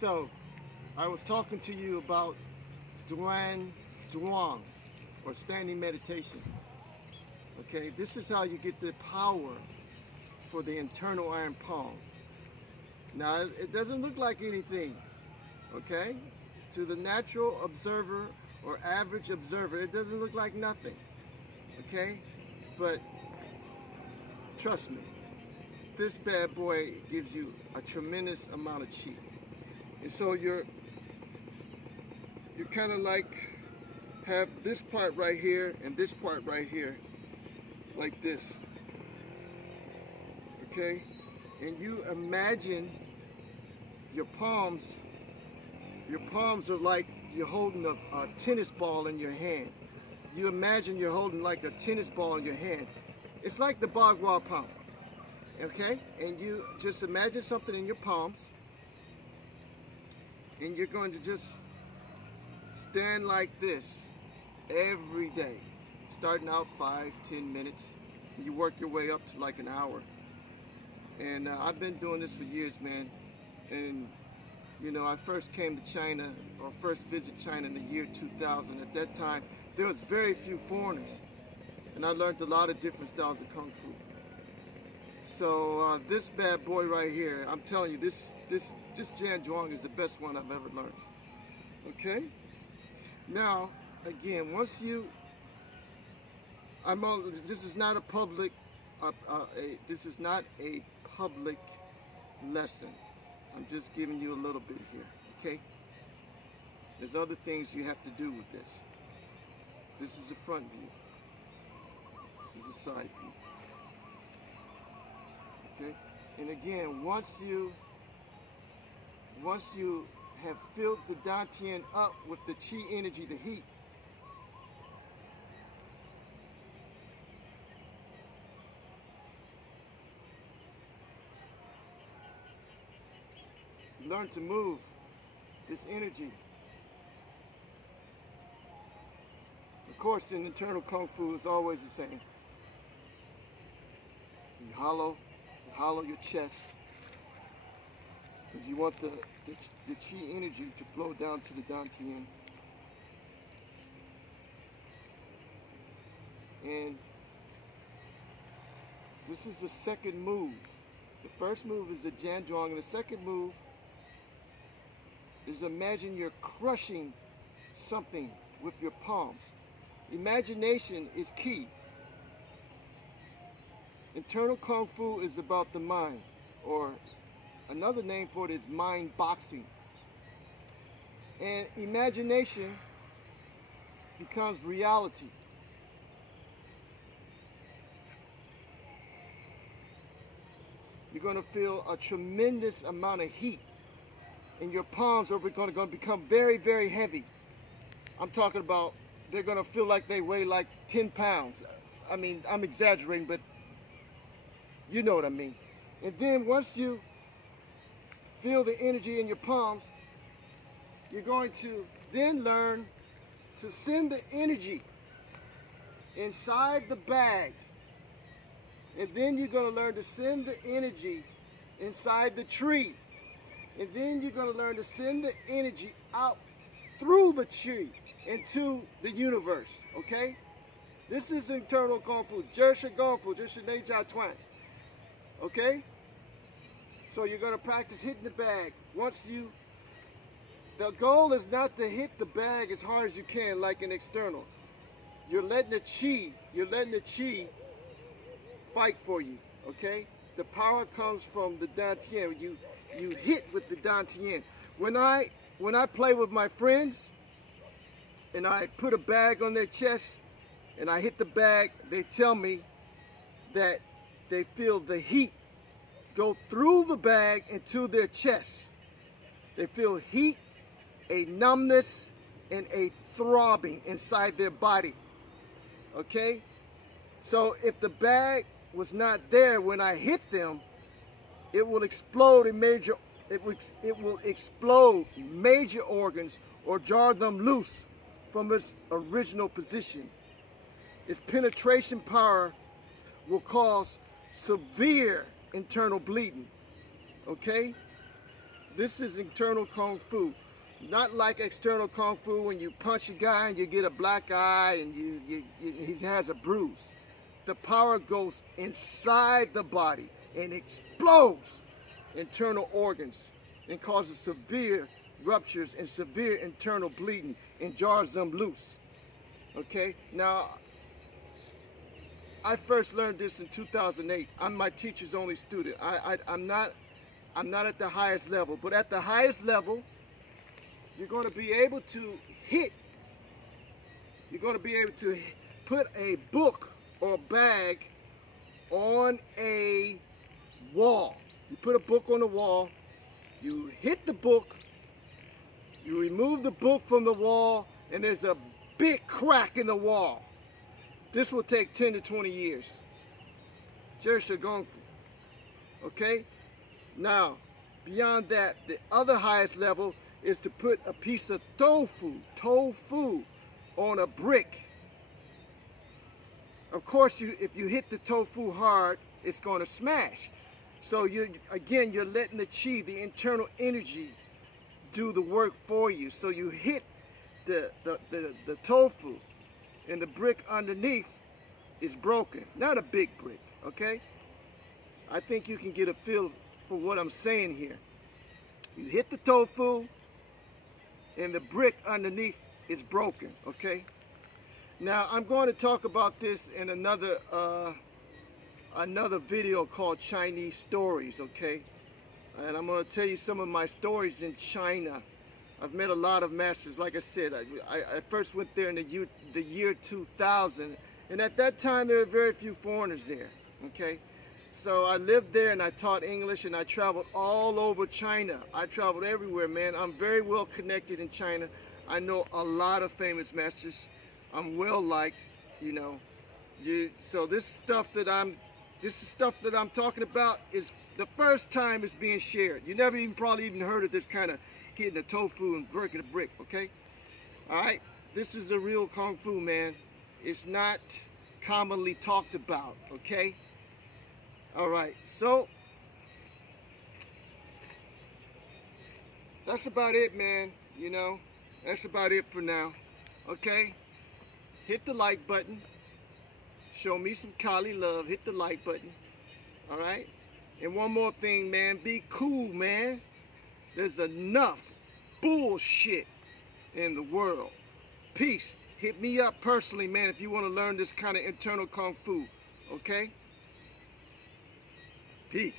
So, I was talking to you about Duan Duong, or standing meditation. Okay, this is how you get the power for the internal iron palm. Now, it doesn't look like anything, okay? To the natural observer or average observer, it doesn't look like nothing, okay? But trust me, this bad boy gives you a tremendous amount of chi. And so you're kind of like have this part right here and this part right here, like this, okay? And you imagine your palms are like you're holding a tennis ball in your hand. You imagine you're holding like a tennis ball in your hand. It's like the Bagua palm, okay? And you just imagine something in your palms, and you're going to just stand like this every day, starting out 5-10 minutes. You work your way up to like an hour. And I've been doing this for years, man. And you know, I first came to China, or first visited China in the year 2000. At that time, there was very few foreigners, and I learned a lot of different styles of Kung Fu. So this bad boy right here, I'm telling you, this Jan Zhuang is the best one I've ever learned. Okay? Now, again, once you, this is not a public, this is not a public lesson. I'm just giving you a little bit here, okay? There's other things you have to do with this. This is the front view. This is the side view. Okay? And again, once you have filled the Dantian up with the Qi energy, the heat, learn to move this energy. Of course, in internal Kung Fu, it's always the same. You hollow your chest, because you want the Qi energy to flow down to the Dantian. And this is the second move. The first move is the Jan Zhuang, and the second move is imagine you're crushing something with your palms. Imagination is key. Internal Kung Fu is about the mind, or another name for it is mind boxing. And imagination becomes reality. You're going to feel a tremendous amount of heat, and your palms are going to become very, very heavy. I'm talking about they're going to feel like they weigh like 10 pounds. I mean, I'm exaggerating, but you know what I mean. And then once you feel the energy in your palms, you're going to then learn to send the energy inside the bag. And then you're going to learn to send the energy inside the tree. And then you're going to learn to send the energy out through the tree into the universe, okay? This is internal Kung Fu. 这是功夫，这是内家团. Okay? So you're going to practice hitting the bag. The goal is not to hit the bag as hard as you can like an external. You're letting the chi fight for you, okay? The power comes from the Dantian. You hit with the Dantian. When I play with my friends and I put a bag on their chest and I hit the bag, they tell me that they feel the heat go through the bag into their chest. They feel heat, a numbness, and a throbbing inside their body, okay? So if the bag was not there when I hit them, it will explode it will explode major organs or jar them loose from its original position. Its penetration power will cause severe internal bleeding, okay? This is internal Kung Fu. Not like external Kung Fu when you punch a guy and you get a black eye and he has a bruise. The power goes inside the body and explodes internal organs and causes severe ruptures and severe internal bleeding and jars them loose. Okay, now I first learned this in 2008. I'm my teacher's only student. I'm not at the highest level, but at the highest level, you're going to be able to hit. You're going to be able to put a book or bag on a wall. You put a book on the wall, you hit the book, you remove the book from the wall, and there's a big crack in the wall. This will take 10 to 20 years. Just Gong Fu. Okay? Now, beyond that, the other highest level is to put a piece of tofu on a brick. Of course, if you hit the tofu hard, it's going to smash. So you're letting the chi, the internal energy, do the work for you. So you hit the tofu, and the brick underneath is broken. Not a big brick, okay? I think you can get a feel for what I'm saying here. You hit the tofu, and the brick underneath is broken, okay? Now, I'm going to talk about this in another video called Chinese Stories, okay? And I'm going to tell you some of my stories in China. I've met a lot of masters. Like I said, I first went there in the year 2000, and at that time there were very few foreigners there, okay? So I lived there and I taught English and I traveled all over China. I traveled everywhere, man. I'm very well connected in China. I know a lot of famous masters. I'm well liked, you know. So this stuff that I'm talking about is the first time it's being shared. You never probably even heard of this kind of hitting the tofu and breaking a brick, okay? All right, this is the real Kung Fu, man. It's not commonly talked about, okay? All right, so that's about it, man. You know, that's about it for now, okay? Hit the like button. Show me some Kali love. Hit the like button. All right? And one more thing, man. Be cool, man. There's enough bullshit in the world. Peace. Hit me up personally, man, if you want to learn this kind of internal Kung Fu. Okay? Peace.